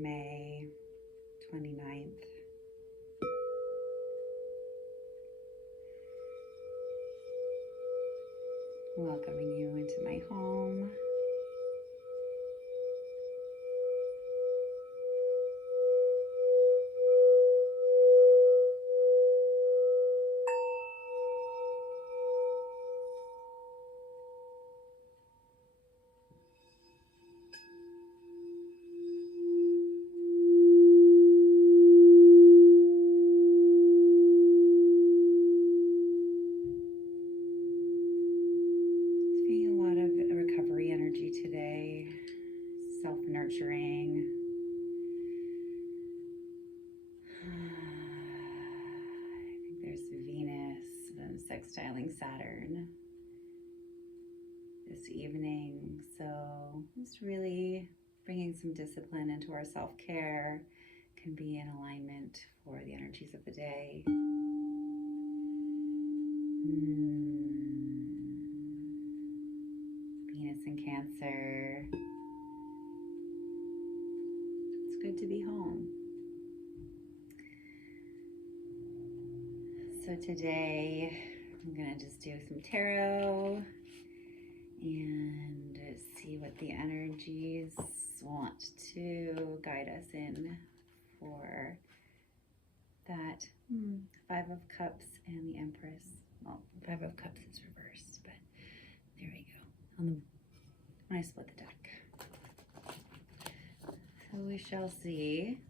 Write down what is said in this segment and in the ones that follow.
May 29th. Welcoming you into my home. Today, self-nurturing. I think there's Venus and sextiling Saturn this evening, so just really bringing some discipline into our self-care can be in alignment for the energies of the day. Venus in Cancer. It's good to be home. So today I'm going to just do some tarot and see what the energies want to guide us in for that Five of Cups and the Empress. Well, Five of Cups is reversed, but there we go. When I split the deck. So we shall see.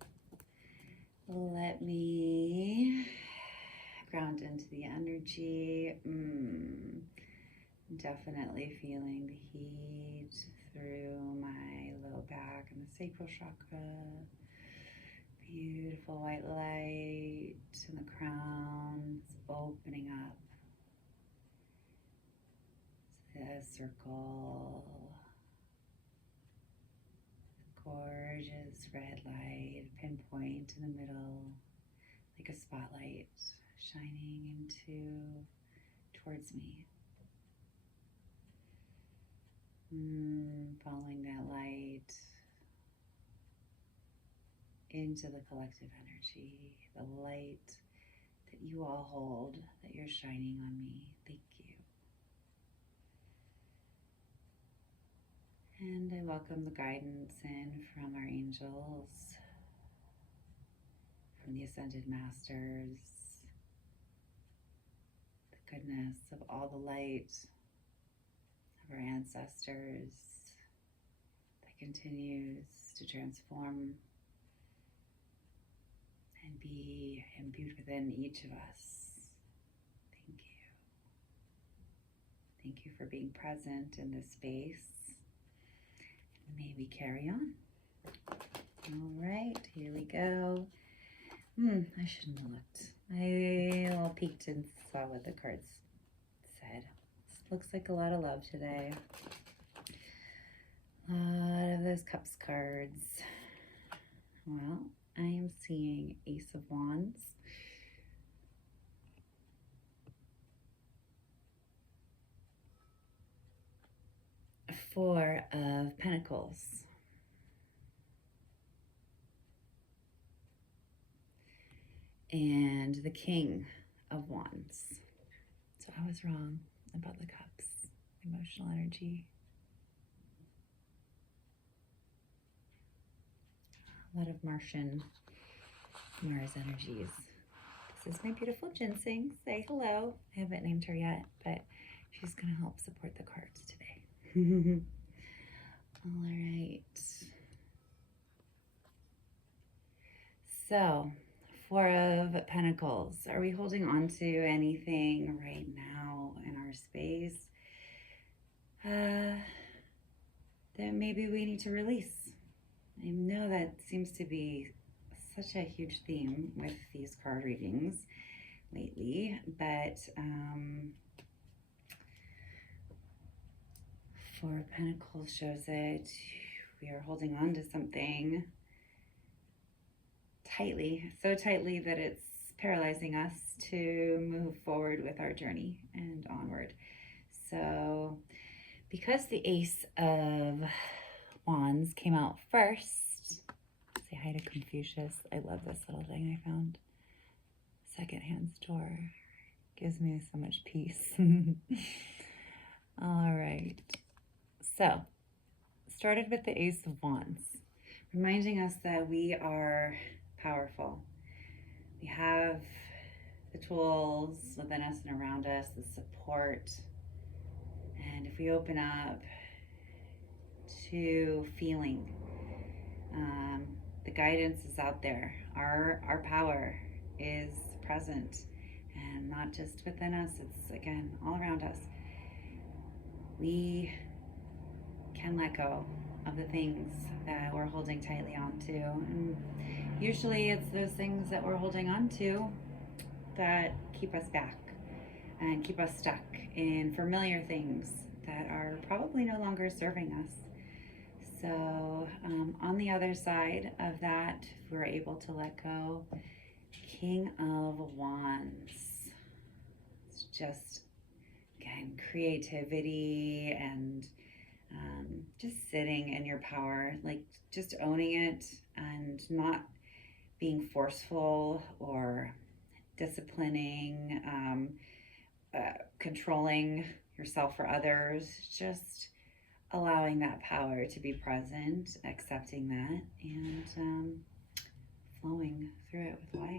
Let me ground into the energy. Definitely feeling the heat through my low back and the sacral chakra. Beautiful white light in the crown. It's opening up. A circle, gorgeous red light, pinpoint in the middle, like a spotlight shining towards me. Following that light into the collective energy, the light that you all hold, that you're shining on me. Thank you. And I welcome the guidance in from our angels, from the Ascended Masters, the goodness of all the light of our ancestors that continues to transform and be imbued within each of us. Thank you. Thank you for being present in this space. May we carry on. All right, here we go. I shouldn't have looked. I all peeked and saw what the cards said. This looks like a lot of love today. A lot of those cups cards. Well, I am seeing Ace of Wands. Four of Pentacles. And the King of Wands. So I was wrong about the cups, emotional energy. A lot of Mars energies. This is my beautiful ginseng. Say hello. I haven't named her yet, but she's going to help support the cards today. All right. So, Four of Pentacles. Are we holding on to anything right now in our space that maybe we need to release? I know that seems to be such a huge theme with these card readings lately, but Four of Pentacles shows that we are holding on to something tightly, so tightly that it's paralyzing us to move forward with our journey and onward. So because the Ace of Wands came out first, say hi to Confucius. I love this little thing I found. Secondhand store. Gives me so much peace. All right. So, started with the Ace of Wands, reminding us that we are powerful. We have the tools within us and around us, the support. And if we open up to feeling, the guidance is out there. Our power is present, and not just within us, it's again all around us. We can let go of the things that we're holding tightly onto. And usually it's those things that we're holding onto that keep us back and keep us stuck in familiar things that are probably no longer serving us. So on the other side of that, if we're able to let go, King of Wands. It's just, again, creativity and just sitting in your power, like just owning it and not being forceful or disciplining, controlling yourself or others, just allowing that power to be present, accepting that, and flowing through it with life.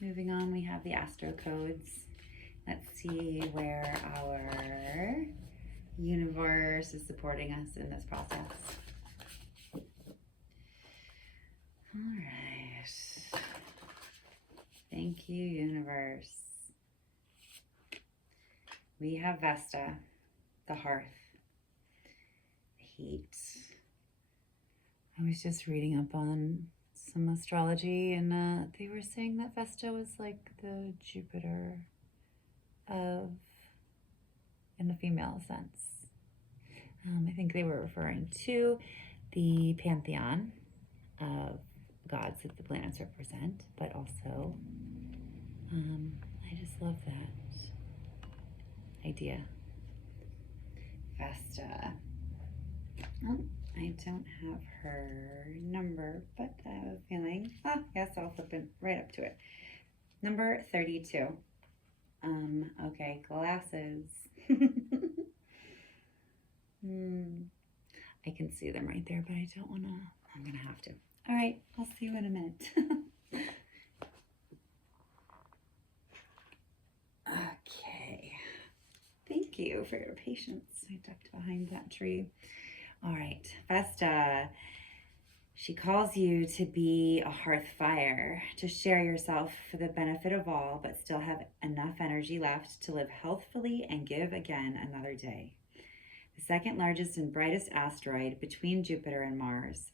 Moving on, we have the astro codes. Let's see where our universe is supporting us in this process. All right. Thank you, universe. We have Vesta, the hearth, the heat. I was just reading up on some astrology, and they were saying that Vesta was like the Jupiter of, in the female sense. I think they were referring to the pantheon of gods that the planets represent, but also, I just love that idea. Vesta. Oh, I don't have her number, but I have a feeling. Yes, I'll flip it right up to it. Number 32. Okay, glasses. I can see them right there, but I don't want to. I'm going to have to. All right, I'll see you in a minute. Okay. Thank you for your patience. I ducked behind that tree. All right, Vesta. She calls you to be a hearth fire, to share yourself for the benefit of all, but still have enough energy left to live healthfully and give again another day. The second largest and brightest asteroid between Jupiter and Mars,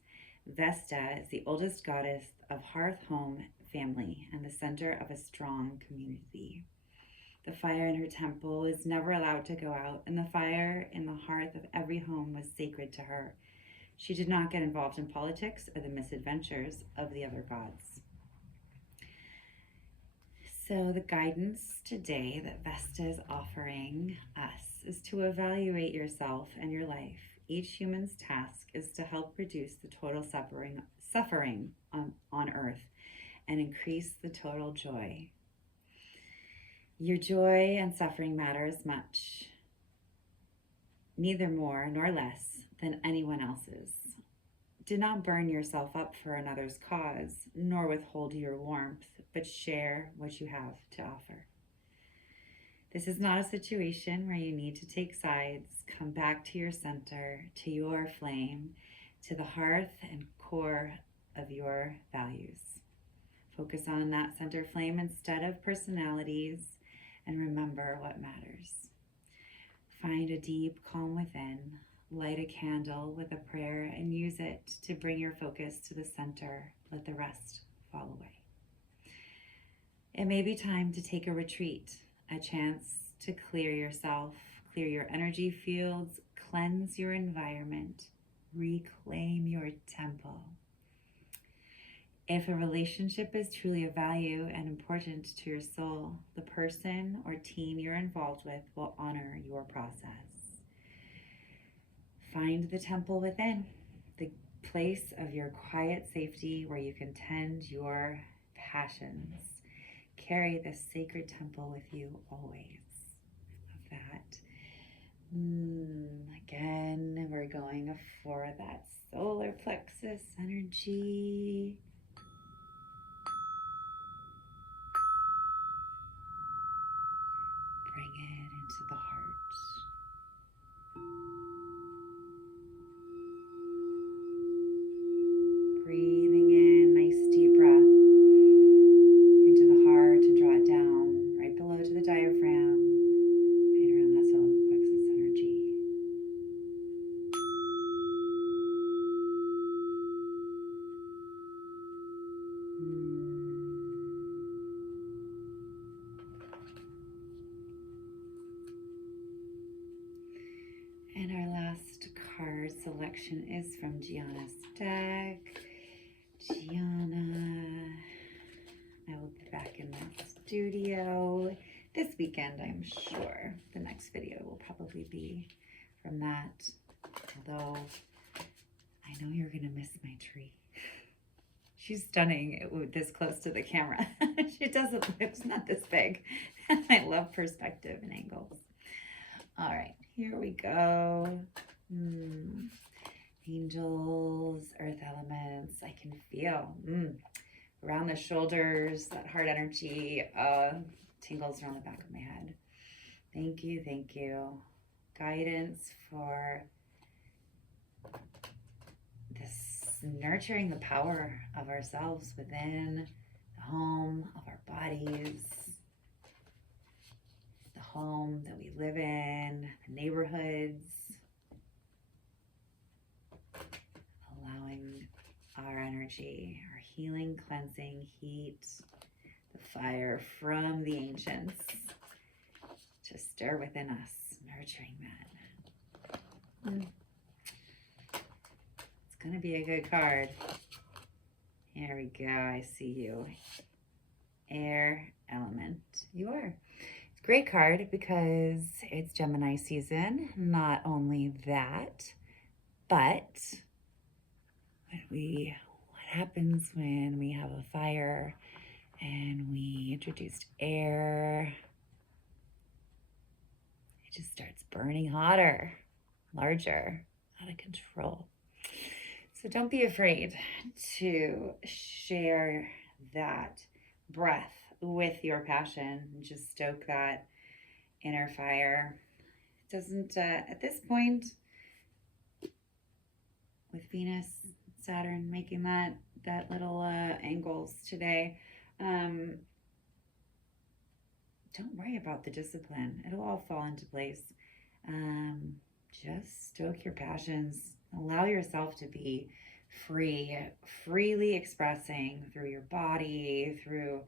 Vesta is the oldest goddess of hearth, home, family, and the center of a strong community. The fire in her temple is never allowed to go out, and the fire in the hearth of every home was sacred to her. She did not get involved in politics or the misadventures of the other gods. So the guidance today that Vesta is offering us is to evaluate yourself and your life. Each human's task is to help reduce the total suffering on earth and increase the total joy. Your joy and suffering matter as much, neither more nor less than anyone else's. Do not burn yourself up for another's cause, nor withhold your warmth, but share what you have to offer. This is not a situation where you need to take sides. Come back to your center, to your flame, to the hearth and core of your values. Focus on that center flame instead of personalities, and remember what matters. Find a deep calm within. Light a candle with a prayer and use it to bring your focus to the center. Let the rest fall away. It may be time to take a retreat, a chance to clear yourself, clear your energy fields, cleanse your environment, reclaim your temple. If a relationship is truly of value and important to your soul, the person or team you're involved with will honor your process. Find the temple within, the place of your quiet safety where you can tend your passions. Carry this sacred temple with you always. I love that. Again, we're going for that solar plexus energy. Bring it into the heart. Breathing in, nice deep breath into the heart and draw it down right below to the diaphragm, right around that solar plexus energy. And our last card selection is from Gianna's deck. Gianna, I will be back in the studio this weekend, I'm sure. The next video will probably be from that. Although, I know you're going to miss my tree. She's stunning this close to the camera. It's not this big. I love perspective and angles. All right, here we go. Angels, earth elements, I can feel around the shoulders, that heart energy, tingles around the back of my head. Thank you, thank you. Guidance for this nurturing the power of ourselves within the home of our bodies, the home that we live in, the neighborhoods, allowing our energy, our healing, cleansing heat, the fire from the ancients to stir within us, nurturing that. It's going to be a good card. Here we go. I see you. Air element. You are. It's a great card because it's Gemini season. Not only that, but what happens when we have a fire and we introduced air? It just starts burning hotter, larger, out of control. So don't be afraid to share that breath with your passion and just stoke that inner fire. It doesn't, at this point, with Venus, Saturn making that little angles today, don't worry about the discipline. It'll all fall into place. Just stoke your passions. Allow yourself to be free, freely expressing through your body, through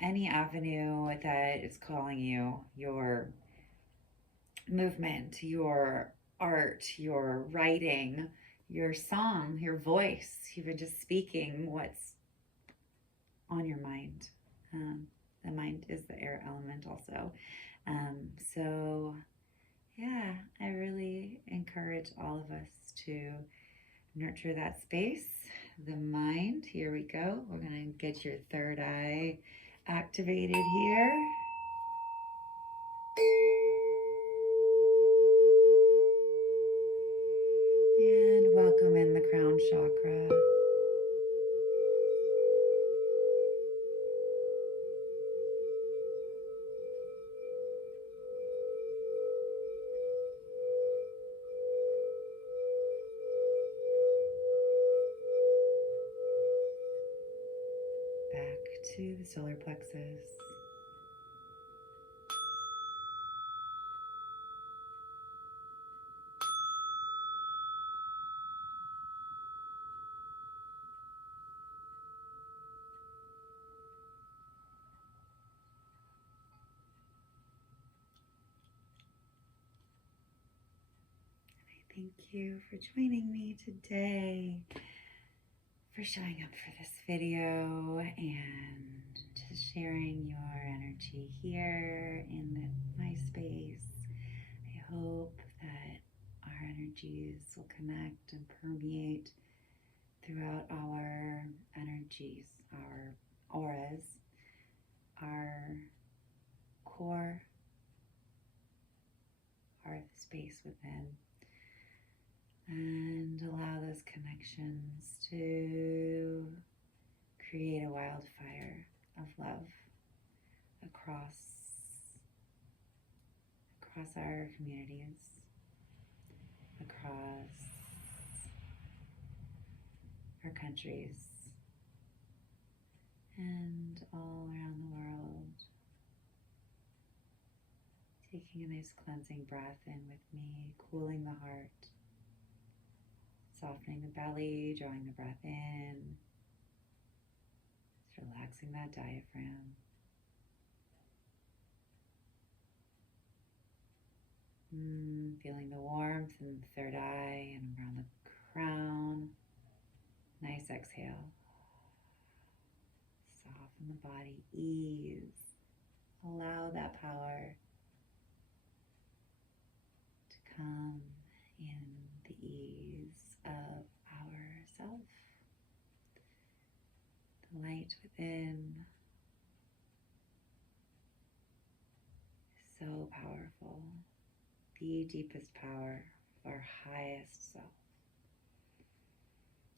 any avenue that is calling you, your movement, your art, your writing, your song, your voice, even just speaking what's on your mind. The mind is the air element also. So yeah, I really encourage all of us to nurture that space, the mind. Here we go. We're going to get your third eye activated here. And welcome in the crown chakra. Back to the solar plexus. Thank you for joining me today, for showing up for this video and just sharing your energy here in my space. I hope that our energies will connect and permeate throughout our energies, our auras, our core, our space within, and allow those connections to create a wildfire of love across our communities, across our countries, and all around the world. Taking a nice cleansing breath in with me, cooling the heart, softening the belly, drawing the breath in, just relaxing that diaphragm. Feeling the warmth in the third eye and around the crown. Nice exhale. Soften the body, ease. Allow that power to come in the ease of ourself. The light within is so powerful. The deepest power of our highest self.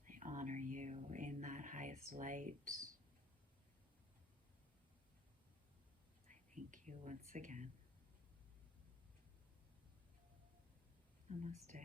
I honor you in that highest light. I thank you once again. Namaste.